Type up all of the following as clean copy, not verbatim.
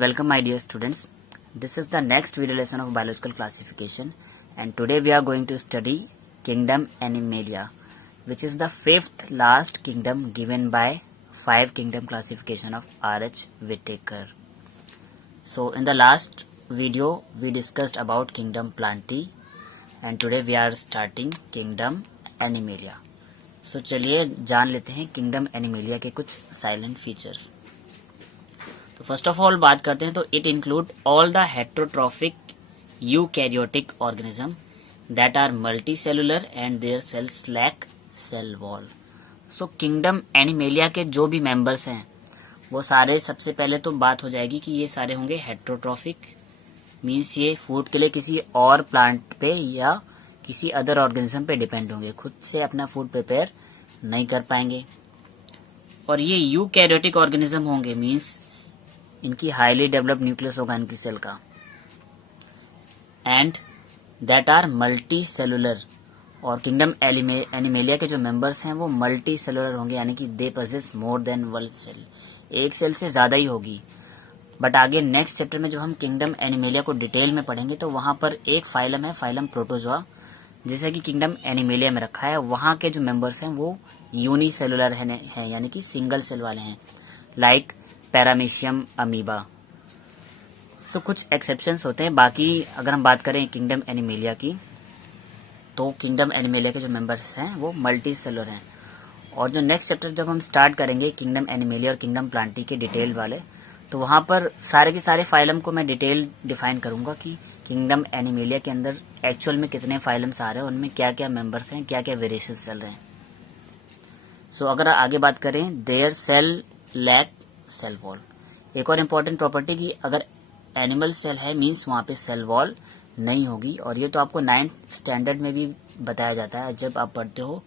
Welcome my dear students. This is the next video lesson of biological classification, and today we are going to study kingdom Animalia, which is the fifth last kingdom given by 5 kingdom classification of R.H. Whittaker. So in the last video we discussed about kingdom Plantae and today we are starting kingdom Animalia. So चलिए जान लेते हैं kingdom Animalia के कुछ silent features. तो first of all बात करते हैं तो it include all the heterotrophic eukaryotic organism that are multi cellular and their cells lack cell wall. So kingdom animalia के जो भी मेंबर्स हैं वो सारे, सबसे पहले तो बात हो जाएगी कि ये सारे होंगे हेट्रोट्रॉफिक, मीन्स ये फूड के लिए किसी और प्लांट पे या किसी अदर ऑर्गेनिज्म पे डिपेंड होंगे, खुद से अपना फूड प्रिपेयर नहीं कर पाएंगे. और ये यूकैरियोटिक ऑर्गेनिज्म होंगे, मीन्स इनकी हाईली डेवलप्ड न्यूक्लियस होगा इनकी सेल का, and that are multi cellular. और किंगडम एनिमेलिया के जो मेंबर्स हैं वो मल्टी सेलुलर होंगे, यानी कि they possess more than one cell, एक सेल से ज्यादा ही होगी. बट आगे नेक्स्ट चैप्टर में जब हम किंगडम एनिमेलिया को डिटेल में पढ़ेंगे तो वहां पर एक फाइलम है, फाइलम प्रोटोजोआ, जैसे कि किंगडम एनिमेलिया में रखा है. वहां के जो मेंबर्स हैं वो यूनिसेलुलर हैं, यानी कि सिंगल सेल वाले हैं, लाइक पैरामीशियम अमीबा. सो कुछ एक्सेप्शंस होते हैं. बाकी अगर हम बात करें किंगडम एनिमेलिया की तो किंगडम एनिमेलिया के जो मेंबर्स हैं वो मल्टी सेलुलर हैं. और जो नेक्स्ट चैप्टर जब हम स्टार्ट करेंगे किंगडम एनिमेलिया और किंगडम प्लांटी के डिटेल वाले, तो वहां पर सारे के सारे फाइलम को मैं डिटेल डिफाइन करूंगा कि किंगडम एनिमेलिया के अंदर एक्चुअल में कितने फाइलम्स आ रहे हैं, उनमें क्या क्या मेंबर्स हैं, क्या क्या वेरिएशन चल रहे हैं. सो अगर आगे बात करें, their cell lack cell wall. एक और इम्पोर्टेंट प्रॉपर्टी की अगर एनिमल सेल है मीन्स वहां पे सेल वॉल नहीं होगी. और ये तो आपको 9th स्टैंडर्ड में भी बताया जाता है जब आप पढ़ते हो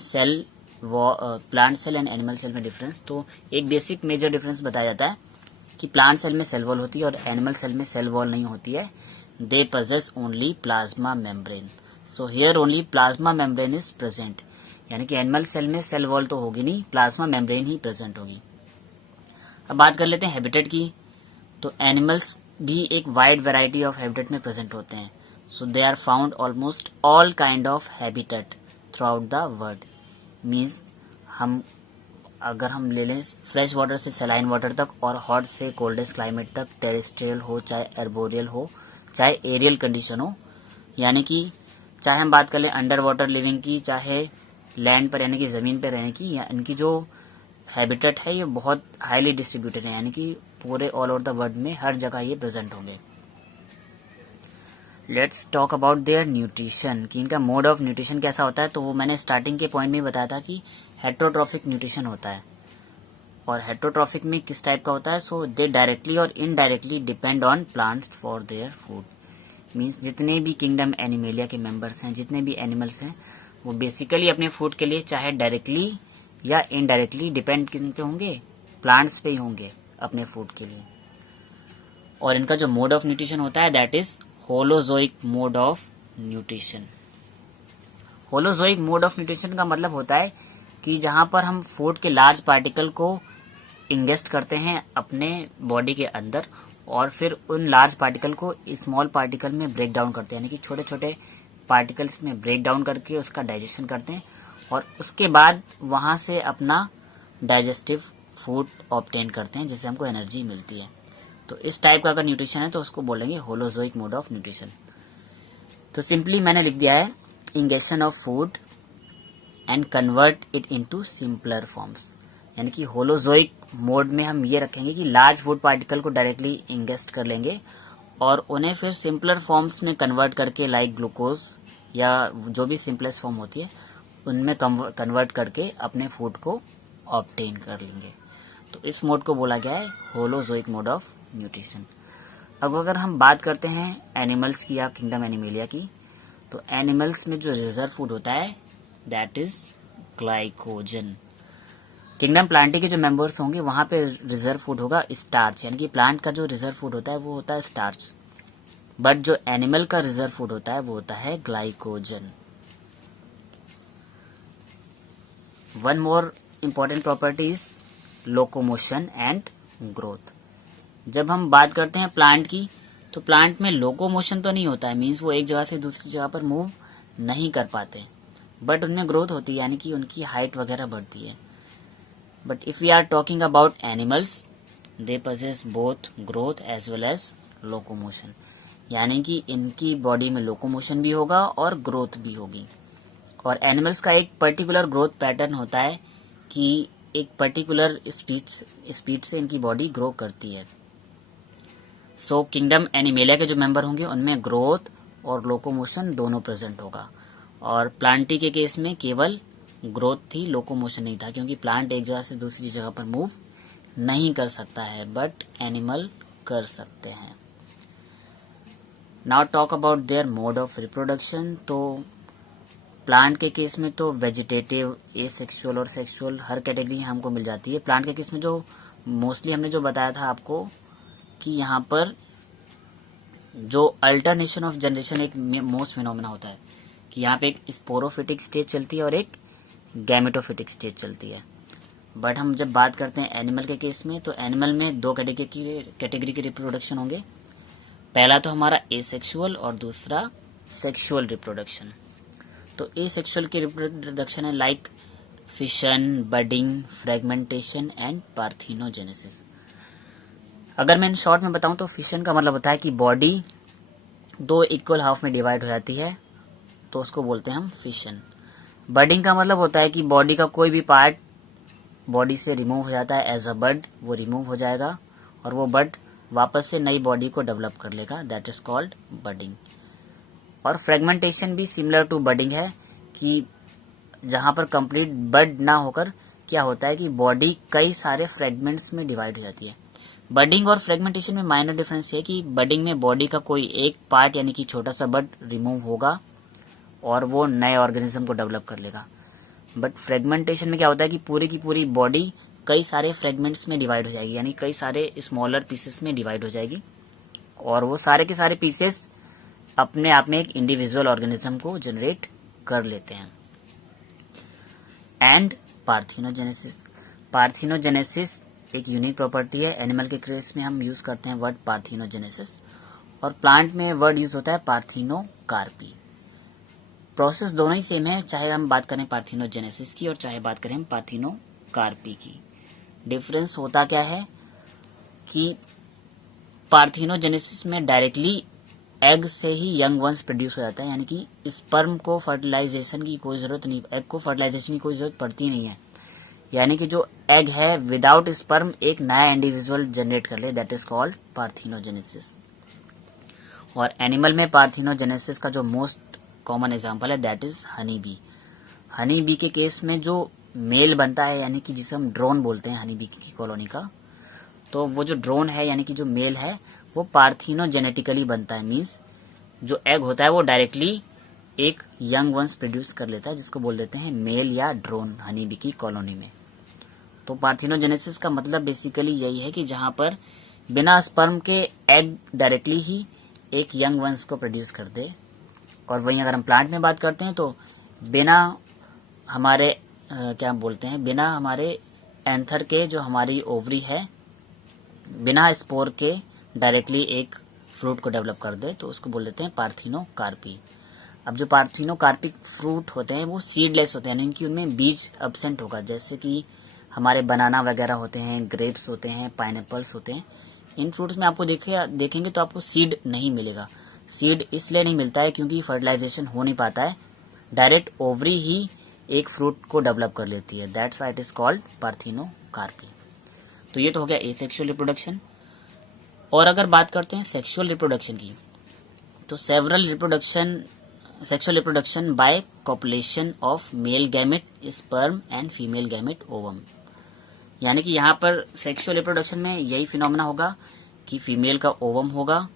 cell plant cell and animal cell में डिफरेंस. तो एक बेसिक मेजर डिफरेंस बताया जाता है कि प्लांट सेल में सेल वॉल होती है और एनिमल सेल में सेल वॉल नहीं होती है. They possess only plasma membrane. So here only plasma membrane is present, यानी कि एनिमल सेल में सेल वॉल तो होगी नहीं, प्लाज्मा मेम्ब्रेन ही प्रेजेंट होगी. अब बात कर लेते हैं हैबिटेट की. तो एनिमल्स भी एक वाइड वैरायटी ऑफ हैबिटेट में प्रेजेंट होते हैं. So they are found almost all kind of habitat throughout the world. Means अगर हम ले लें फ्रेश वाटर से सलाइन वाटर तक और हॉट से कोल्डेस्ट क्लाइमेट तक, टेरेस्ट्रियल हो चाहे एर्बोरियल हो चाहे एरियल कंडीशन हो, यानी कि चाहे हम बात कर लें अंडर वाटर लिविंग की चाहे लैंड पर यानी कि जमीन पर रहने की, या इनकी जो हैबिटेट है ये बहुत हाईली डिस्ट्रीब्यूटेड है, यानी कि पूरे ऑल ओवर द वर्ल्ड में हर जगह ये प्रेजेंट होंगे. Let's talk about their nutrition, कि इनका मोड ऑफ न्यूट्रिशन कैसा होता है. तो वो मैंने स्टार्टिंग के पॉइंट में बताया था कि हेट्रोट्रॉफिक न्यूट्रिशन होता है. और हेट्रोट्रॉफिक में किस टाइप का होता है, सो दे डायरेक्टली और indirectly depend on plants for their food. Means जितने भी किंगडम एनिमेलिया के मेंबर्स हैं, जितने भी एनिमल्स हैं, वो बेसिकली अपने फूड के लिए चाहे डायरेक्टली या इनडायरेक्टली डिपेंड किन पे होंगे, प्लांट्स पे ही होंगे अपने फूड के लिए. और इनका जो मोड ऑफ न्यूट्रिशन होता है that is holozoic mode of nutrition. Holozoic mode of nutrition का मतलब होता है कि जहां पर हम फूड के लार्ज पार्टिकल को इंगेस्ट करते हैं अपने बॉडी के अंदर और फिर उन लार्ज पार्टिकल को स्मॉल पार्टिकल में ब्रेक डाउन करते हैं, यानी कि छोटे छोटे पार्टिकल्स में ब्रेक डाउन करके उसका डाइजेशन करते हैं और उसके बाद वहां से अपना डाइजेस्टिव फूड ऑब्टेन करते हैं जिससे हमको एनर्जी मिलती है. तो इस टाइप का अगर न्यूट्रिशन है तो उसको बोलेंगे होलोजोइक मोड ऑफ न्यूट्रिशन. तो सिंपली मैंने लिख दिया है ingestion of food and convert it into simpler forms. यानी कि होलोजोइक मोड में हम ये रखेंगे कि लार्ज फूड पार्टिकल को डायरेक्टली इंगेस्ट कर लेंगे और उन्हें फिर सिंपलर फॉर्म्स में कन्वर्ट करके, लाइक ग्लूकोज या जो भी सिंपलेस्ट फॉर्म होती है उनमें कन्वर्ट करके अपने फूड को ऑब्टेन कर लेंगे. तो इस मोड को बोला गया है होलोजोइक मोड ऑफ न्यूट्रिशन. अब अगर हम बात करते हैं एनिमल्स की या किंगडम एनिमेलिया की, तो एनिमल्स में जो रिजर्व फूड होता है that is glycogen. Kingdom Plantae के जो मेंबर्स होंगे वहां पे रिजर्व फूड होगा स्टार्च, यानी कि प्लांट का जो रिजर्व फूड होता है वो होता है स्टार्च, बट जो एनिमल का रिजर्व फूड होता है वो होता है glycogen. One more important property is locomotion and growth. जब हम बात करते हैं प्लांट की, तो प्लांट में लोकोमोशन तो नहीं होता है, मीन्स वो एक जगह से दूसरी जगह पर मूव नहीं कर पाते, बट उनमें ग्रोथ होती है, यानी कि उनकी हाइट वगैरह बढ़ती है। But if we are talking about animals, they possess both growth as well as locomotion, यानी कि इनकी बॉडी में लोकोमोशन भी होगा और ग्रोथ भी होगी। और एनिमल्स का एक पर्टिकुलर ग्रोथ पैटर्न होता है कि एक पर्टिकुलर स्पीड से इनकी बॉडी ग्रो करती है। सो किंगडम एनिमेलिया के जो मेंबर होंगे उनमें ग्रोथ और लोकोमोशन दोनों प्रेजेंट होगा, और प्लांटी के केस में केवल ग्रोथ थी, लोकोमोशन नहीं था, क्योंकि प्लांट एक जगह से दूसरी जगह पर मूव नहीं कर सकता है, बट एनिमल कर सकते हैं। Now talk about their mode of reproduction. तो प्लांट के केस में तो वेजिटेटिव, एसेक्सुअल और सेक्सुअल हर कैटेगरी हमको मिल जाती है। प्लांट के केस में जो मोस्टली हमने जो बताया था आपको कि यहाँ पर जो अल्टरनेशन ऑफ जनरेशन एक मोस्ट फिनोमेना होता है कि यहाँ पे एक स्पोरोफिटिक स्टेज चलती है और एक गैमेटोफिटिक स्टेज चलती है। बट हम जब बात करते हैं एनिमल के केस में, तो एनिमल में दो कैटेगरी के रिप्रोडक्शन होंगे। पहला तो हमारा एसेक्सुअल और दूसरा सेक्सुअल रिप्रोडक्शन। तो एसेक्सुअल की रिप्रोडक्शन है like fission, budding, fragmentation and parthenogenesis. अगर मैं इन शॉर्ट में बताऊं तो फिशन का मतलब होता है कि बॉडी दो इक्वल हाफ में डिवाइड हो जाती है, तो उसको बोलते हैं हम फिशन। बडिंग का मतलब होता है कि बॉडी का कोई भी पार्ट बॉडी से रिमूव हो जाता है एज अ बड, वो रिमूव हो जाएगा और वो बड वापस से नई बॉडी को डेवलप कर लेगा, दैट इज कॉल्ड बडिंग। और फ्रेगमेंटेशन भी सिमिलर टू बडिंग है कि जहां पर कंप्लीट बड ना होकर क्या होता है कि बॉडी कई सारे फ्रेगमेंट्स में डिवाइड हो जाती है। बडिंग और फ्रेगमेंटेशन में माइनर डिफरेंस है कि बडिंग में बॉडी का कोई एक पार्ट यानी कि छोटा सा बड रिमूव होगा और वो नए ऑर्गेनिज्म को डेवलप कर लेगा। बट फ्रेगमेंटेशन में क्या होता है कि पूरी की पूरी बॉडी कई सारे फ्रेगमेंट्स में डिवाइड हो जाएगी, यानी कई सारे स्मॉलर पीसेस में डिवाइड हो जाएगी और वो सारे के सारे पीसेस अपने आप में एक इंडिविजुअल ऑर्गेनिज्म को जनरेट कर लेते हैं। And parthenogenesis. पार्थिनोजेनेसिस एक यूनिक प्रॉपर्टी है। एनिमल के केस में हम यूज करते हैं वर्ड पार्थिनोजेनेसिस और प्लांट में वर्ड यूज होता है पार्थिनोकार्पी। प्रोसेस दोनों ही सेम है, चाहे हम बात करें पार्थिनोजेनेसिस की और चाहे बात करें हम पार्थिनोकार्पी की। डिफरेंस होता क्या है कि पार्थिनोजेनेसिस में डायरेक्टली एग से ही यंग वंस प्रोड्यूस हो जाता है, यानी कि स्पर्म को फर्टिलाइजेशन की कोई जरूरत नहीं, एग को फर्टिलाइजेशन की कोई जरूरत पड़ती नहीं है, यानी कि जो एग है विदाउट स्पर्म एक नया इंडिविजुअल जनरेट कर ले, दैट इज कॉल्ड पार्थिनोजेनेसिस। और एनिमल में पार्थिनोजेनेसिस का जो मोस्ट कॉमन एग्जांपल है that is honey bee. Honey bee के केस में जो मेल बनता है, यानी कि जिसे हम ड्रोन बोलते हैं हनी बी की कॉलोनी का, तो वो जो ड्रोन है यानी कि जो मेल है वो पार्थिनोजेनेटिकली बनता है, मीन्स जो एग होता है वो डायरेक्टली एक यंग वंस प्रोड्यूस कर लेता है, जिसको बोल देते हैं मेल या ड्रोन हनी बी की कॉलोनी में। तो पार्थिनोजेनेसिस का मतलब बेसिकली यही है कि जहां पर बिना स्पर्म के एग डायरेक्टली ही एक यंग वंस को प्रोड्यूस कर दे। और वहीं अगर हम प्लांट में बात करते हैं तो बिना हमारे बिना हमारे एंथर के जो हमारी ओवरी है, बिना स्पोर के डायरेक्टली एक फ्रूट को डेवलप कर दे, तो उसको बोल देते हैं पार्थिनोकार्पी। अब जो पार्थिनोकार्पिक फ्रूट होते हैं वो सीडलेस होते हैं, यानी कि उनमें बीज एब्सेंट होगा, जैसे कि हमारे बनाना वगैरह होते हैं, ग्रेप्स होते हैं, पाइनएप्पल्स होते हैं। इन फ्रूट्स में आपको देखेंगे तो आपको सीड नहीं मिलेगा। सीड इसलिए नहीं मिलता है क्योंकि फर्टिलाइजेशन हो नहीं पाता है, डायरेक्ट ओवरी ही एक फ्रूट को डेवलप कर लेती है, that's why it is called parthenocarpy. तो ये तो हो गया एसेक्सुअल रिप्रोडक्शन। और अगर बात करते हैं सेक्सुअल रिप्रोडक्शन की, तो sexual reproduction by copulation of male gamete sperm and female gamete ovum, यानी कि यहाँ पर सेक्सुअल रिप्रोडक्शन में यही फिनोमेना होगा कि फीमेल का ओवम होगा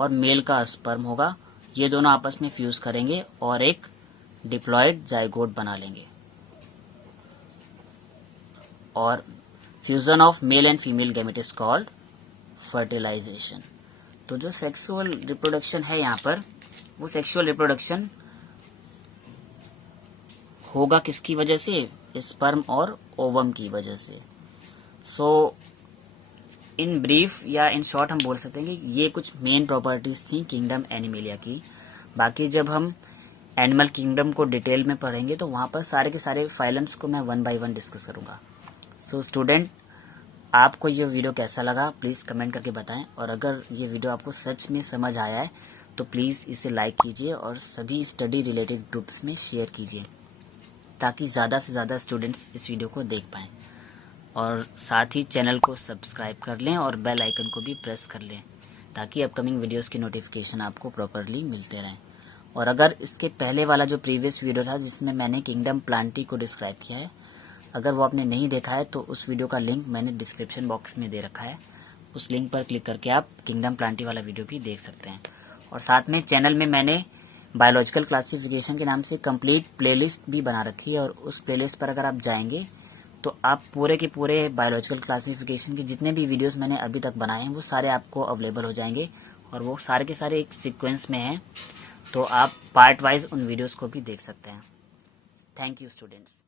और मेल का स्पर्म होगा, ये दोनों आपस में फ्यूज करेंगे और एक डिप्लॉयड जाइगोट बना लेंगे। और fusion of male and female gamete is called fertilization. तो जो सेक्सुअल रिप्रोडक्शन है यहाँ पर, वो सेक्सुअल रिप्रोडक्शन होगा किसकी वजह से? स्पर्म और ओवम की वजह से। सो इन ब्रीफ या इन शॉर्ट हम बोल सकते हैं कि ये कुछ मेन प्रॉपर्टीज थी किंगडम एनिमेलिया की। बाकी जब हम एनिमल किंगडम को डिटेल में पढ़ेंगे तो वहाँ पर सारे के सारे फाइलम्स को मैं 1 बाय 1 डिस्कस करूँगा। सो स्टूडेंट, आपको ये वीडियो कैसा लगा प्लीज़ कमेंट करके बताएं, और अगर ये वीडियो आपको सच में समझ आया है तो प्लीज़ इसे लाइक कीजिए और सभी स्टडी रिलेटेड ग्रुप्स में शेयर कीजिए ताकि ज़्यादा से ज़्यादा स्टूडेंट्स इस वीडियो को देख पाएँ। और साथ ही चैनल को सब्सक्राइब कर लें और बेल आइकन को भी प्रेस कर लें ताकि अपकमिंग वीडियोस की नोटिफिकेशन आपको प्रॉपरली मिलते रहें। और अगर इसके पहले वाला जो प्रीवियस वीडियो था जिसमें मैंने किंगडम प्लांटी को डिस्क्राइब किया है, अगर वो आपने नहीं देखा है तो उस वीडियो का लिंक मैंने डिस्क्रिप्शन बॉक्स में दे रखा है। उस लिंक पर क्लिक करके आप किंगडम प्लांटी वाला वीडियो भी देख सकते हैं। और साथ में चैनल में मैंने बायोलॉजिकल क्लासिफिकेशन के नाम से कंप्लीट प्लेलिस्ट भी बना रखी है, और उस प्लेलिस्ट पर अगर आप जाएंगे तो आप पूरे के पूरे बायोलॉजिकल क्लासिफिकेशन के जितने भी वीडियोस मैंने अभी तक बनाए हैं वो सारे आपको अवेलेबल हो जाएंगे, और वो सारे के सारे एक सीक्वेंस में हैं, तो आप पार्ट वाइज उन वीडियोस को भी देख सकते हैं। Thank you students.